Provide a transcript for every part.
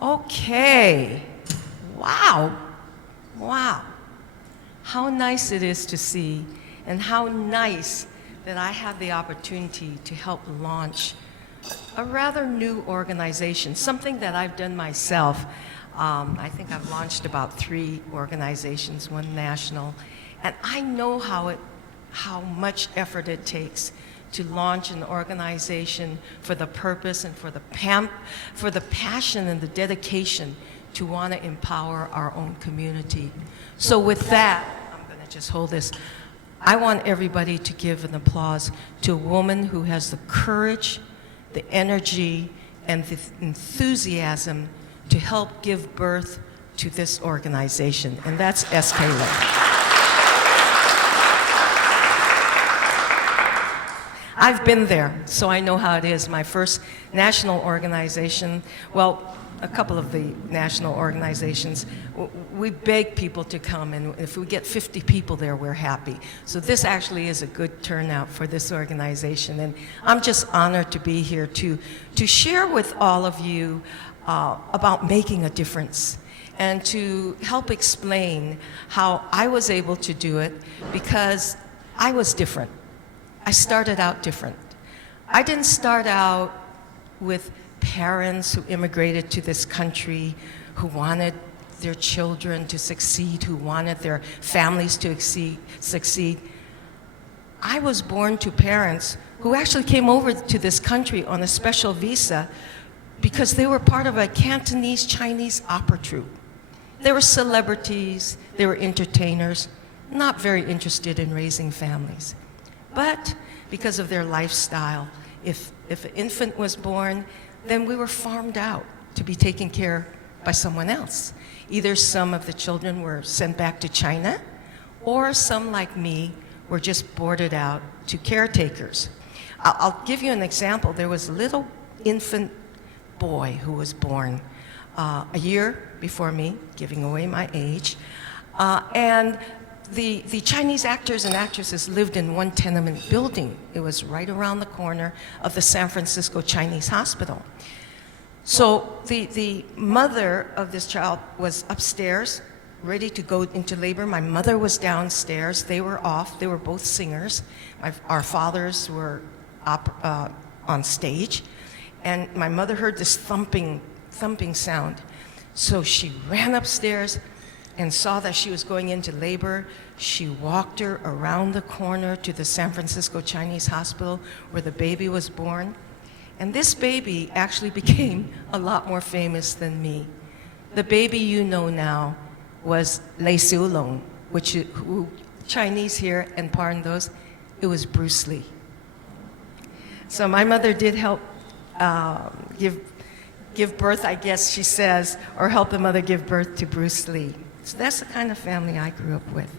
Okay. Wow. Wow. How nice it is to see, and how nice that I have the opportunity to help launch a rather new organization, something that I've done myself. I think I've launched about 3 organizations, 1 national, and I know how much effort it takes to launch an organization for the purpose and for the passion and the dedication to want to empower our own community. So with that, I'm going to just hold this. I want everybody to give an applause to a woman who has the courage, the energy, and the enthusiasm to help give birth to this organization, and that's SK Lake. I've been there, so I know how it is. My first national organization, well, a couple of the national organizations, we beg people to come, and if we get 50 people there, we're happy. So this actually is a good turnout for this organization, and I'm just honored to be here to share with all of you about making a difference, and to help explain how I was able to do it, because I was different. I started out different. I didn't start out with parents who immigrated to this country, who wanted their children to succeed, who wanted their families to succeed. I was born to parents who actually came over to this country on a special visa because they were part of a Cantonese Chinese opera troupe. They were celebrities, they were entertainers, not very interested in raising families. But because of their lifestyle, if an infant was born, then we were farmed out to be taken care of by someone else. Either some of the children were sent back to China, or some like me were just boarded out to caretakers. I'll give you an example. There was a little infant boy who was born a year before me, giving away my age, and the Chinese actors and actresses lived in one tenement building. It was right around the corner of the San Francisco Chinese Hospital. So the mother of this child was upstairs, ready to go into labor. My mother was downstairs. They were off. They were both singers. Our fathers were on stage. And my mother heard this thumping sound. So she ran upstairs and saw that she was going into labor. She walked her around the corner to the San Francisco Chinese Hospital where the baby was born. And this baby actually became a lot more famous than me. The baby you know now was Lei Xiulong, who Chinese here, and pardon those, it was Bruce Lee. So my mother did help give birth, I guess she says, or help the mother give birth to Bruce Lee. So that's the kind of family I grew up with.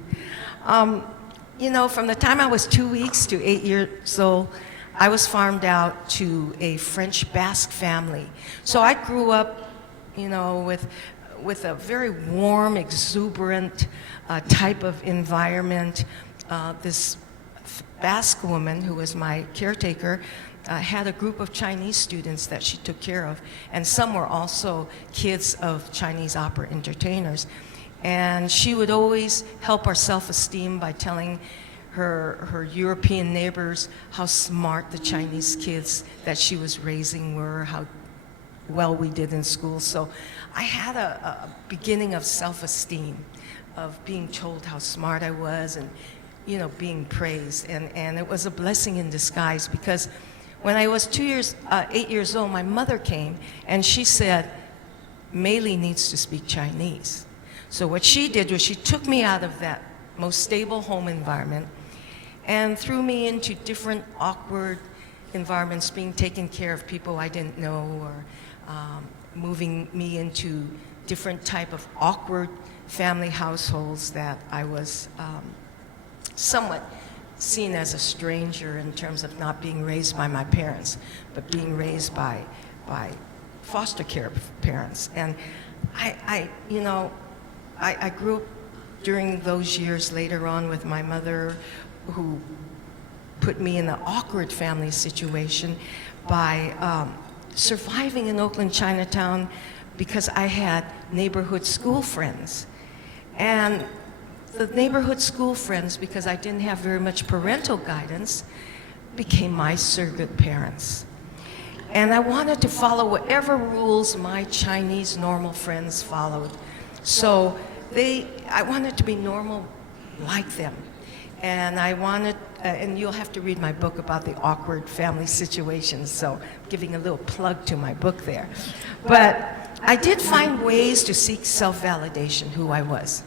You know, from the time I was 2 weeks to 8 years old, I was farmed out to a French Basque family. So I grew up, you know, with a very warm, exuberant type of environment. This Basque woman, who was my caretaker, had a group of Chinese students that she took care of, and some were also kids of Chinese opera entertainers. And she would always help our self-esteem by telling her European neighbors how smart the Chinese kids that she was raising were, how well we did in school. So I had a beginning of self-esteem, of being told how smart I was, and you know, being praised. And it was a blessing in disguise, because when I was 8 years old, my mother came and she said, Maeley needs to speak Chinese. So what she did was she took me out of that most stable home environment and threw me into different awkward environments, being taken care of people I didn't know, or moving me into different type of awkward family households that I was somewhat seen as a stranger in terms of not being raised by my parents, but being raised by foster care parents. And I grew up during those years later on with my mother, who put me in an awkward family situation by surviving in Oakland, Chinatown, because I had neighborhood school friends. And the neighborhood school friends, because I didn't have very much parental guidance, became my surrogate parents. And I wanted to follow whatever rules my Chinese normal friends followed. So I wanted to be normal like them. And I wanted, and you'll have to read my book about the awkward family situations, so giving a little plug to my book there. But I did find ways to seek self-validation, who I was,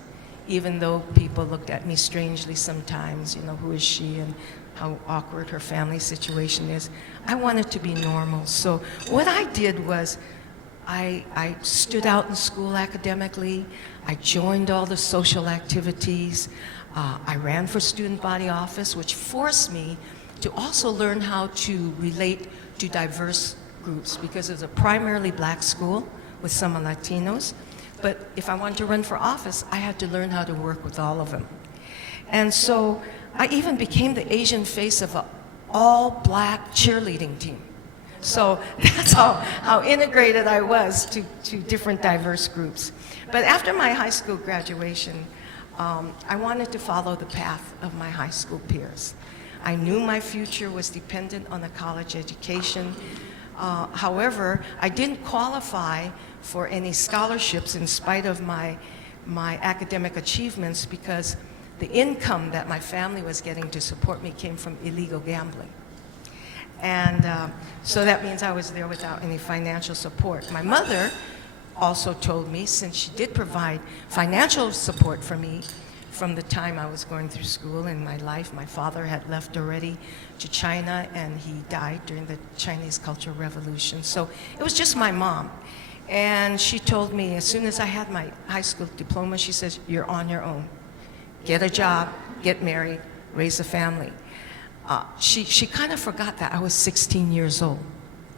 even though people looked at me strangely sometimes, you know, who is she and how awkward her family situation is. I wanted to be normal. So what I did was I stood out in school academically. I joined all the social activities. I ran for student body office, which forced me to also learn how to relate to diverse groups, because it was a primarily black school with some Latinos. But if I wanted to run for office, I had to learn how to work with all of them. And so I even became the Asian face of an all-black cheerleading team. So that's how integrated I was to different diverse groups. But after my high school graduation, I wanted to follow the path of my high school peers. I knew my future was dependent on a college education. However, I didn't qualify for any scholarships in spite of my academic achievements, because the income that my family was getting to support me came from illegal gambling. And so that means I was there without any financial support. My mother also told me, since she did provide financial support for me from the time I was going through school in my life. My father had left already to China, and he died during the Chinese Cultural Revolution. So it was just my mom. And she told me, as soon as I had my high school diploma, she says, "You're on your own. Get a job, get married, raise a family." She kind of forgot that I was 16 years old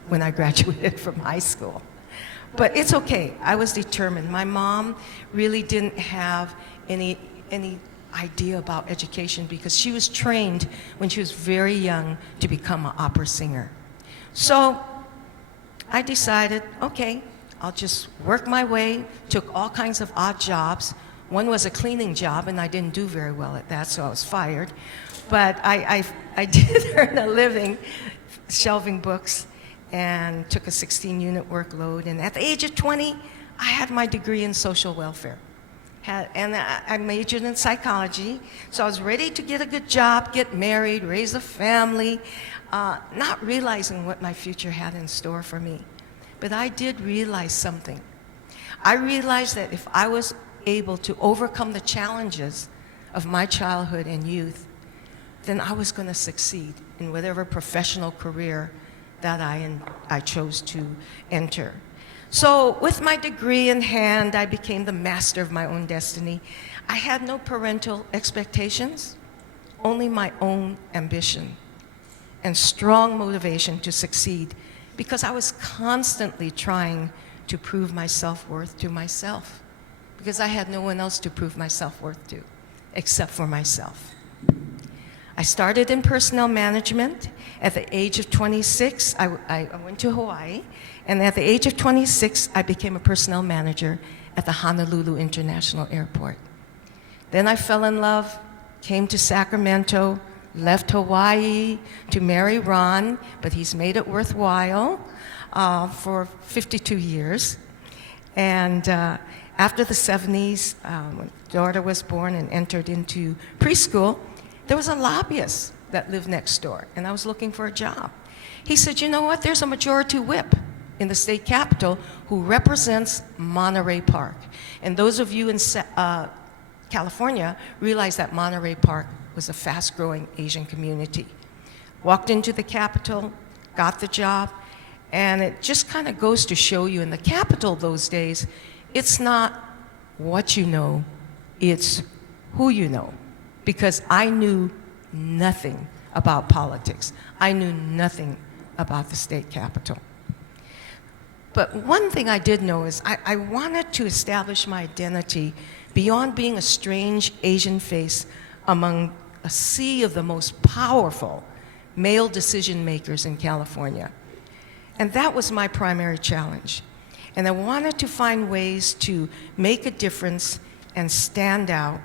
when I graduated from high school. But it's okay, I was determined. My mom really didn't have any idea about education, because she was trained when she was very young to become an opera singer. So I decided, okay, I'll just work my way, took all kinds of odd jobs. One was a cleaning job, and I didn't do very well at that, so I was fired. But I did earn a living shelving books and took a 16-unit workload. And at the age of 20, I had my degree in social welfare. And I majored in psychology, so I was ready to get a good job, get married, raise a family, not realizing what my future had in store for me. But I did realize something. I realized that if I was able to overcome the challenges of my childhood and youth, then I was going to succeed in whatever professional career that I chose to enter. So with my degree in hand, I became the master of my own destiny. I had no parental expectations, only my own ambition and strong motivation to succeed, because I was constantly trying to prove my self-worth to myself, because I had no one else to prove my self-worth to except for myself. I started in personnel management. At the age of 26, I went to Hawaii, and at the age of 26, I became a personnel manager at the Honolulu International Airport. Then I fell in love, came to Sacramento, left Hawaii to marry Ron, but he's made it worthwhile for 52 years. And after the 70s, when daughter was born and entered into preschool, there was a lobbyist that lived next door, and I was looking for a job. He said, "You know what, there's a majority whip in the state capitol who represents Monterey Park." And those of you in California realize that Monterey Park was a fast-growing Asian community. Walked into the capitol, got the job, and it just kind of goes to show you, in the capitol those days, it's not what you know, it's who you know. Because I knew nothing about politics. I knew nothing about the state capitol. But one thing I did know is I wanted to establish my identity beyond being a strange Asian face among a sea of the most powerful male decision makers in California. And that was my primary challenge. And I wanted to find ways to make a difference and stand out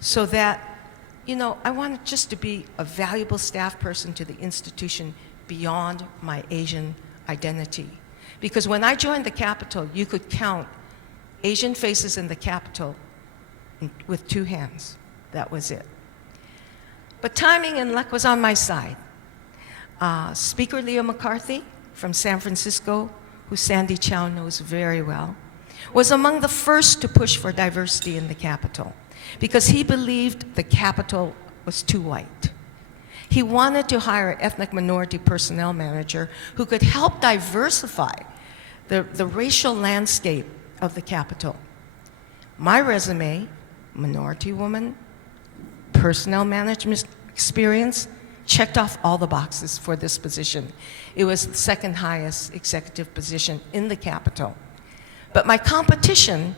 so that, you know, I wanted just to be a valuable staff person to the institution beyond my Asian identity. Because when I joined the Capitol, you could count Asian faces in the Capitol with 2 hands. That was it. But timing and luck was on my side. Speaker Leo McCarthy from San Francisco, who Sandy Chow knows very well, was among the first to push for diversity in the Capitol because he believed the Capitol was too white. He wanted to hire an ethnic minority personnel manager who could help diversify the racial landscape of the Capitol. My resume, minority woman, personnel management experience, checked off all the boxes for this position. It was the second highest executive position in the Capitol. But my competition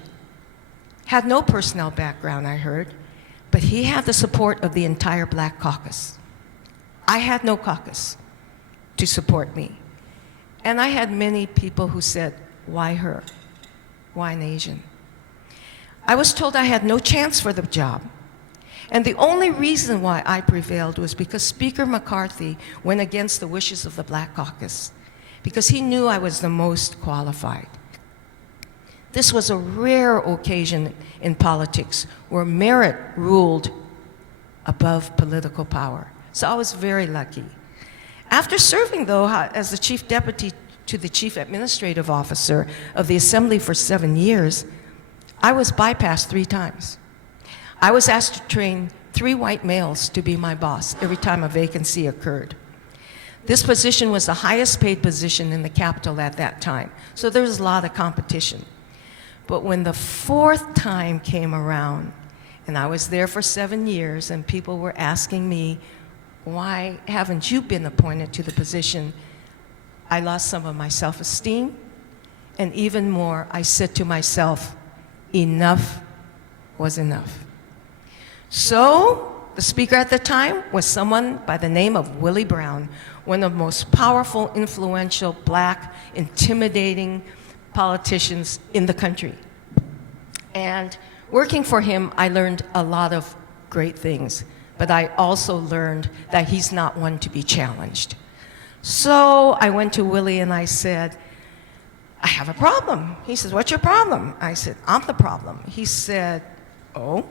had no personnel background, I heard, but he had the support of the entire Black caucus. I had no caucus to support me. And I had many people who said, why her? Why an Asian? I was told I had no chance for the job. And the only reason why I prevailed was because Speaker McCarthy went against the wishes of the Black caucus, because he knew I was the most qualified. This was a rare occasion in politics where merit ruled above political power. So I was very lucky. After serving, though, as the chief deputy to the chief administrative officer of the Assembly for 7 years, I was bypassed 3 times. I was asked to train 3 white males to be my boss every time a vacancy occurred. This position was the highest paid position in the Capitol at that time, so there was a lot of competition. But when the 4th time came around, and I was there for 7 years, and people were asking me, why haven't you been appointed to the position? I lost some of my self-esteem, and even more, I said to myself, enough was enough. So, the speaker at the time was someone by the name of Willie Brown, one of the most powerful, influential, Black, intimidating politicians in the country. And working for him, I learned a lot of great things, but I also learned that he's not one to be challenged. So I went to Willie and I said, I have a problem. He says, what's your problem? I said, I'm the problem. He said, oh?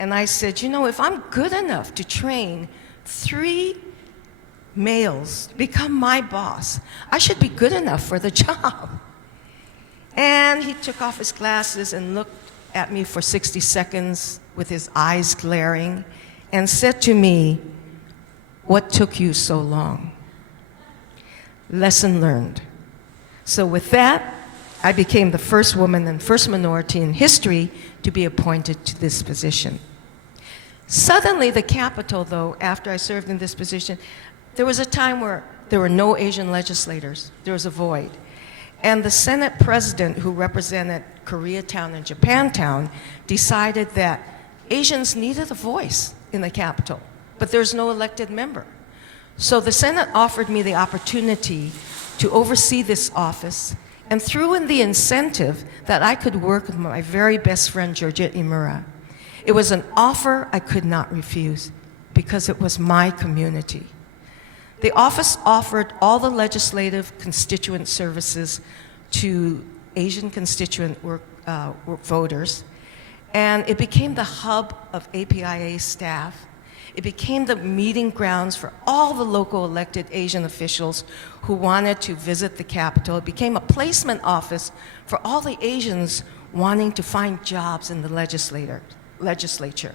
And I said, you know, if I'm good enough to train 3 males to become my boss, I should be good enough for the job. And he took off his glasses and looked at me for 60 seconds with his eyes glaring and said to me, what took you so long? Lesson learned. So with that, I became the first woman and first minority in history to be appointed to this position. Suddenly, the Capitol, though, after I served in this position, there was a time where there were no Asian legislators. There was a void. And the Senate president, who represented Koreatown and Japantown, decided that Asians needed a voice in the Capitol, but there's no elected member. So the Senate offered me the opportunity to oversee this office and threw in the incentive that I could work with my very best friend, Georgette Imura. It was an offer I could not refuse because it was my community. The office offered all the legislative constituent services to Asian constituent voters, and it became the hub of APIA staff. It became the meeting grounds for all the local elected Asian officials who wanted to visit the Capitol. It became a placement office for all the Asians wanting to find jobs in the legislature.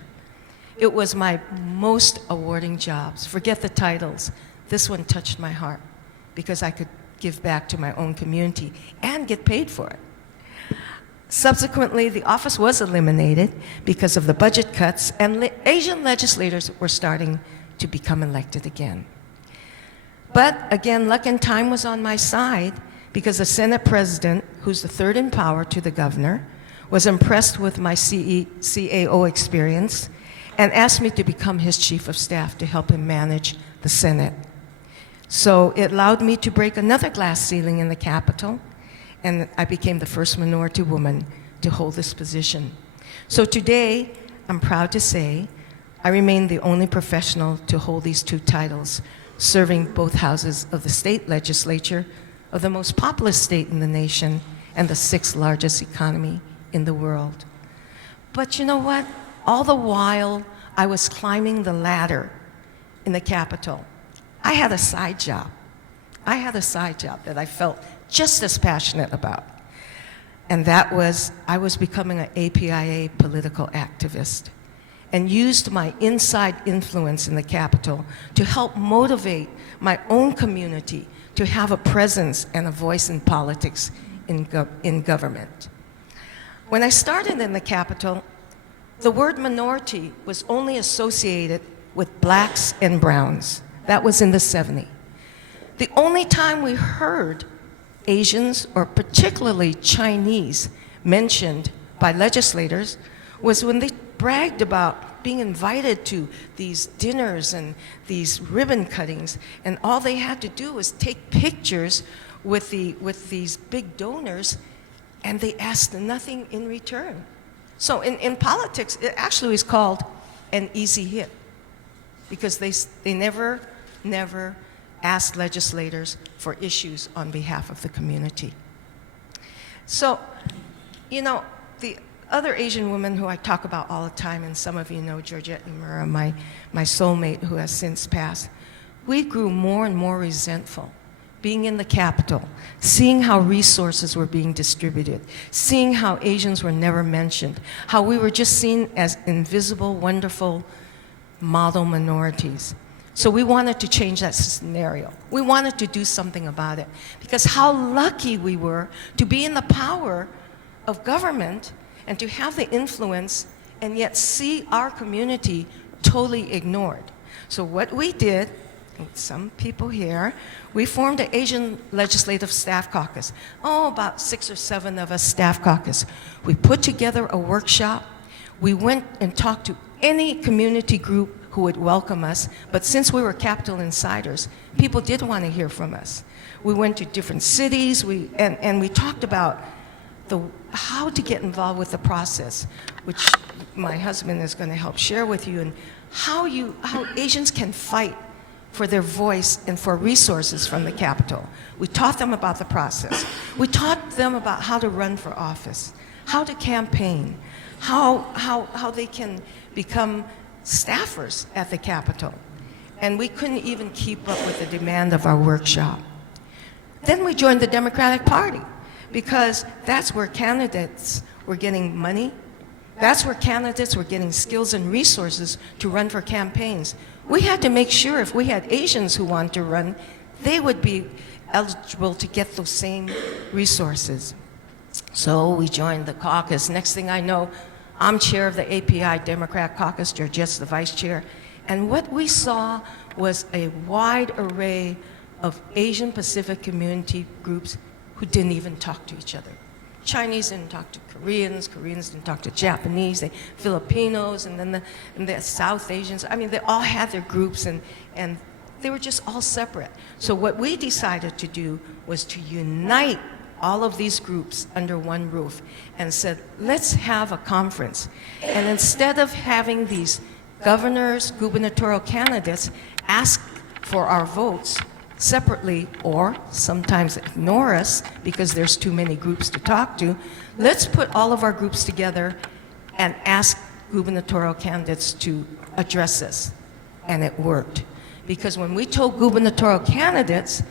It was my most awarding jobs. Forget the titles. This one touched my heart because I could give back to my own community and get paid for it. Subsequently, the office was eliminated because of the budget cuts, and Asian legislators were starting to become elected again. But again, luck and time was on my side because the Senate president, who's the 3rd in power to the governor, was impressed with my CAO experience and asked me to become his chief of staff to help him manage the Senate. So it allowed me to break another glass ceiling in the Capitol and I became the first minority woman to hold this position. So today, I'm proud to say, I remain the only professional to hold these two titles, serving both houses of the state legislature of the most populous state in the nation and the sixth largest economy in the world. But you know what? All the while I was climbing the ladder in the Capitol, I had a side job. I had a side job that I felt just as passionate about. And that was, I was becoming an APIA political activist and used my inside influence in the Capitol to help motivate my own community to have a presence and a voice in politics in government. When I started in the Capitol, the word minority was only associated with blacks and browns. That was in the 70s. The only time we heard Asians, or particularly Chinese, mentioned by legislators was when they bragged about being invited to these dinners and these ribbon cuttings, and all they had to do was take pictures with these big donors, and they asked nothing in return. So in politics, it actually is called an easy hit, because they never asked legislators for issues on behalf of the community. So, you know, the other Asian woman who I talk about all the time, and some of you know Georgette Imura, my soulmate who has since passed, we grew more and more resentful being in the Capitol, seeing how resources were being distributed, seeing how Asians were never mentioned, how we were just seen as invisible, wonderful model minorities. So we wanted to change that scenario. We wanted to do something about it, because how lucky we were to be in the power of government and to have the influence and yet see our community totally ignored. So what we did, with some people here, we formed the Asian Legislative Staff Caucus. Oh, about 6 or 7 of us staff caucus. We put together a workshop. We went and talked to any community group who would welcome us, but since we were Capitol insiders, people did want to hear from us. We went to different cities, and we talked about how to get involved with the process, which my husband is going to help share with you, and how Asians can fight for their voice and for resources from the Capitol. We taught them about the process. We taught them about how to run for office, how to campaign, how they can become staffers at the Capitol. And we couldn't even keep up with the demand of our workshop. Then we joined the Democratic Party, because that's where candidates were getting money. That's where candidates were getting skills and resources to run for campaigns. We had to make sure if we had Asians who wanted to run, they would be eligible to get those same resources. So we joined the caucus. Next thing I know, I'm chair of the API Democrat Caucus, Georgette's the vice chair. And what we saw was a wide array of Asian Pacific community groups who didn't even talk to each other. Chinese didn't talk to Koreans, Koreans didn't talk to Japanese, Filipinos, and then the South Asians. I mean, they all had their groups, and they were just all separate. So what we decided to do was to unite all of these groups under one roof and said, let's have a conference. And instead of having these governors, gubernatorial candidates ask for our votes separately, or sometimes ignore us because there's too many groups to talk to, let's put all of our groups together and ask gubernatorial candidates to address us. And it worked. Because when we told gubernatorial candidates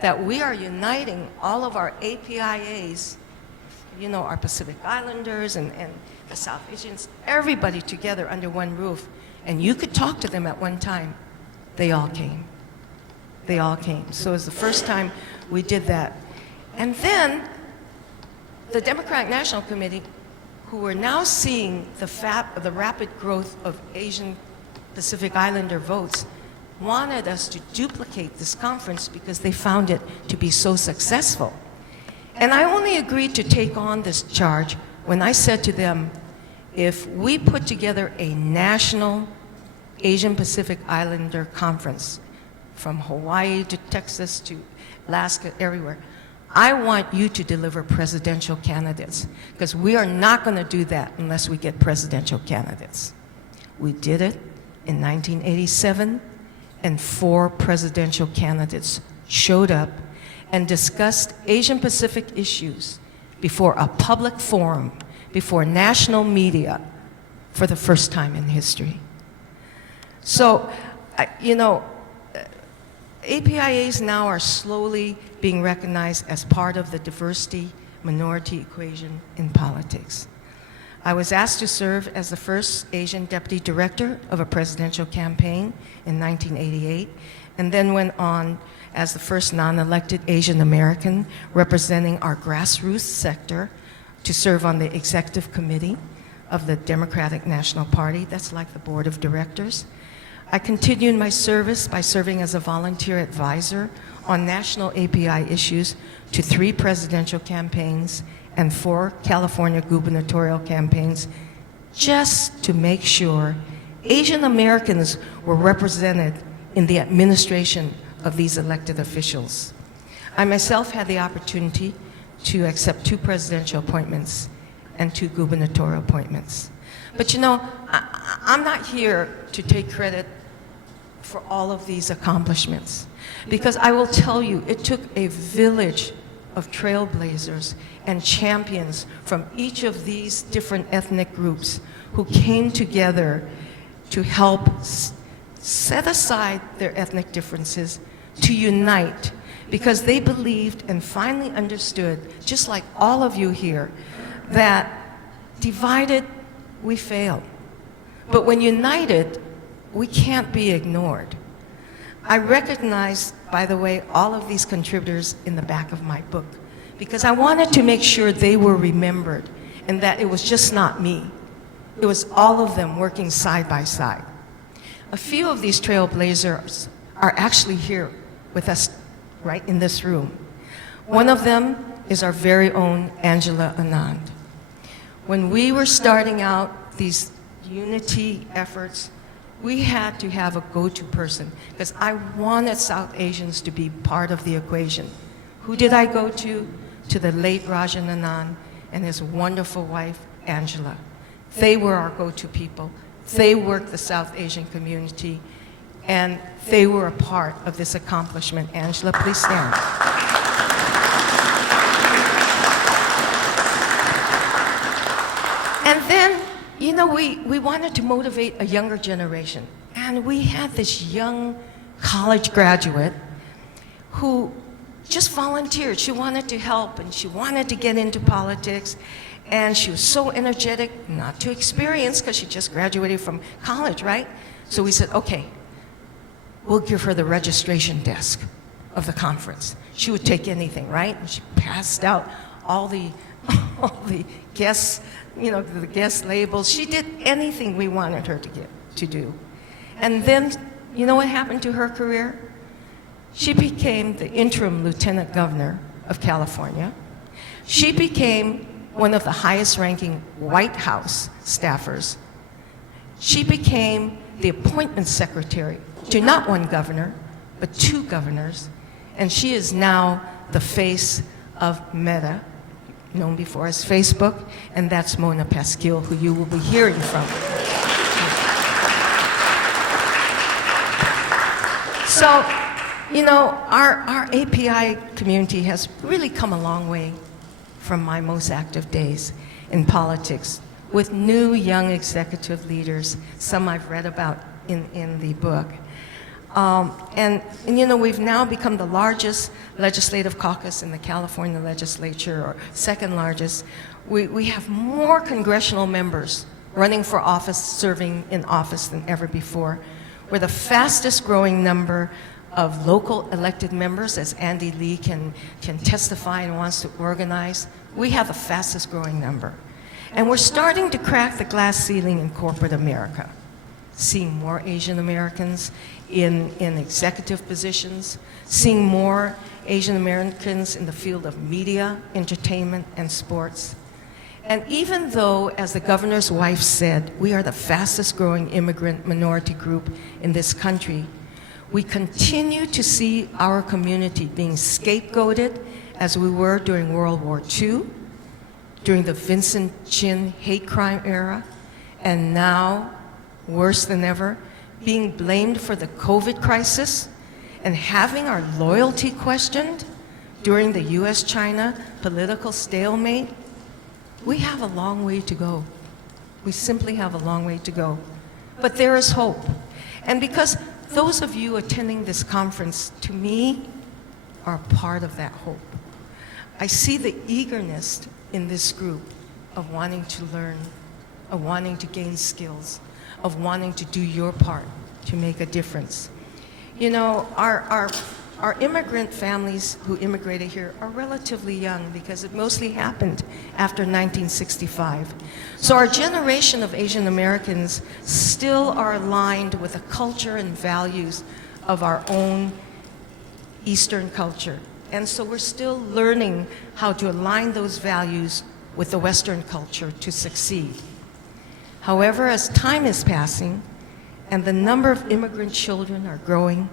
that we are uniting all of our APIAs, you know, our Pacific Islanders and the South Asians, everybody together under one roof, and you could talk to them at one time, they all came. They all came. So it was the first time we did that. And then the Democratic National Committee, who were now seeing the rapid growth of Asian Pacific Islander votes, wanted us to duplicate this conference because they found it to be so successful. And I only agreed to take on this charge when I said to them, if we put together a national Asian Pacific Islander conference, from Hawaii to Texas to Alaska, everywhere, I want you to deliver presidential candidates, because we are not going to do that unless we get presidential candidates. We did it in 1987, and 4 presidential candidates showed up and discussed Asian Pacific issues before a public forum, before national media, for the first time in history. So, you know, APIAs now are slowly being recognized as part of the diversity minority equation in politics. I was asked to serve as the first Asian deputy director of a presidential campaign in 1988, and then went on as the first non-elected Asian American representing our grassroots sector to serve on the executive committee of the Democratic National Party. That's like the board of directors. I continued my service by serving as a volunteer advisor on national API issues to 3 presidential campaigns and 4 California gubernatorial campaigns, just to make sure Asian Americans were represented in the administration of these elected officials. I myself had the opportunity to accept 2 presidential appointments and 2 gubernatorial appointments. But you know, I'm not here to take credit for all of these accomplishments, because I will tell you, it took a village of trailblazers and champions from each of these different ethnic groups who came together to help set aside their ethnic differences, to unite, because they believed and finally understood, just like all of you here, that divided we fail. But when united, we can't be ignored. I recognize, by the way, all of these contributors in the back of my book, because I wanted to make sure they were remembered and that it was just not me. It was all of them working side by side. A few of these trailblazers are actually here with us right in this room. One of them is our very own Angela Anand. When we were starting out these unity efforts, we had to have a go-to person, because I wanted South Asians to be part of the equation. Who did I go to? To the late Rajan Anand and his wonderful wife, Angela. They were our go-to people. They worked the South Asian community, and they were a part of this accomplishment. Angela, please stand. And then, you know, we wanted to motivate a younger generation. And we had this young college graduate who just volunteered. She wanted to help, and she wanted to get into politics. And she was so energetic, not too experienced, because she just graduated from college, right? So we said, okay, we'll give her the registration desk of the conference. She would take anything, right? And she passed out all the guests, you know, the guest labels. She did anything we wanted her to do. And then, you know what happened to her career? She became the interim lieutenant governor of California. She became one of the highest ranking White House staffers. She became the appointment secretary to not one governor, but 2 governors. And she is now the face of Meta, known before as Facebook, and that's Mona Pasquill, who you will be hearing from. So, you know, our API community has really come a long way from my most active days in politics, with new young executive leaders, some I've read about in the book. And you know, we've now become the largest legislative caucus in the California legislature, or second largest. We have more congressional members running for office, serving in office than ever before. We're the fastest growing number of local elected members, as Andy Lee can testify and wants to organize. We have the fastest growing number. And we're starting to crack the glass ceiling in corporate America, seeing more Asian Americans in executive positions, seeing more Asian Americans in the field of media, entertainment, and sports. And even though, as the governor's wife said, we are the fastest growing immigrant minority group in this country, we continue to see our community being scapegoated as we were during World War II, during the Vincent Chin hate crime era, and now, worse than ever, being blamed for the COVID crisis and having our loyalty questioned during the US-China political stalemate, we have a long way to go. We simply have a long way to go. But there is hope. And because those of you attending this conference, to me, are a part of that hope. I see the eagerness in this group of wanting to learn, of wanting to gain skills, of wanting to do your part to make a difference. You know, our immigrant families who immigrated here are relatively young because it mostly happened after 1965. So our generation of Asian Americans still are aligned with the culture and values of our own Eastern culture. And so we're still learning how to align those values with the Western culture to succeed. However, as time is passing and the number of immigrant children are growing,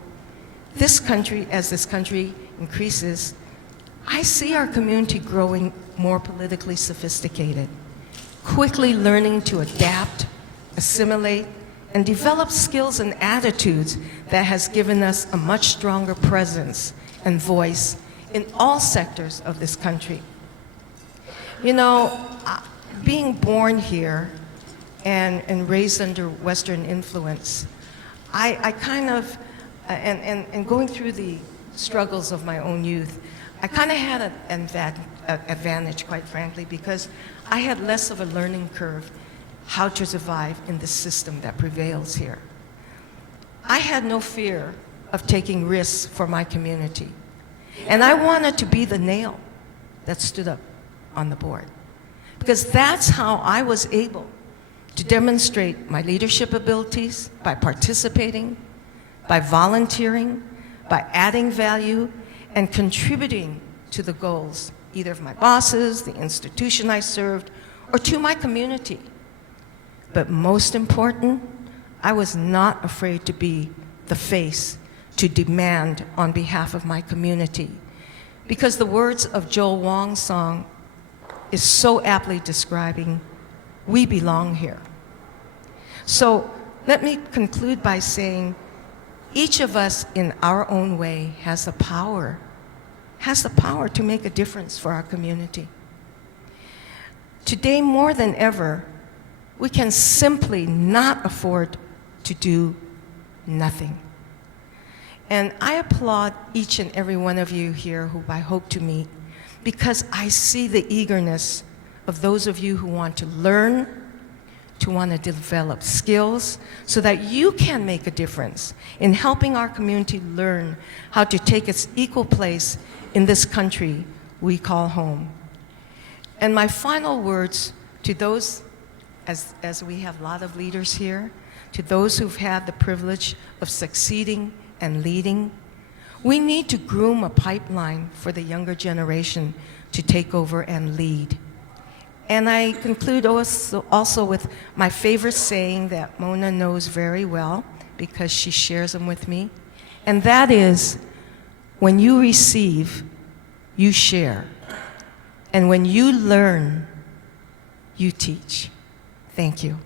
as this country increases, I see our community growing more politically sophisticated, quickly learning to adapt, assimilate, and develop skills and attitudes that has given us a much stronger presence and voice in all sectors of this country. You know, being born here and raised under Western influence, I kind of, and going through the struggles of my own youth, I kind of had an advantage, quite frankly, because I had less of a learning curve how to survive in the system that prevails here. I had no fear of taking risks for my community. And I wanted to be the nail that stood up on the board, because that's how I was able to demonstrate my leadership abilities by participating, by volunteering, by adding value, and contributing to the goals, either of my bosses, the institution I served, or to my community. But most important, I was not afraid to be the face to demand on behalf of my community. Because the words of Joel Wong's song is so aptly describing, we belong here. So let me conclude by saying, each of us in our own way has the power to make a difference for our community. Today, more than ever, we can simply not afford to do nothing. And I applaud each and every one of you here who I hope to meet, because I see the eagerness of those of you who want to learn, to want to develop skills, so that you can make a difference in helping our community learn how to take its equal place in this country we call home. And my final words to those, as we have a lot of leaders here, to those who've had the privilege of succeeding and leading, we need to groom a pipeline for the younger generation to take over and lead. And I conclude also with my favorite saying that Mona knows very well, because she shares them with me, and that is, when you receive, you share. And when you learn, you teach. Thank you.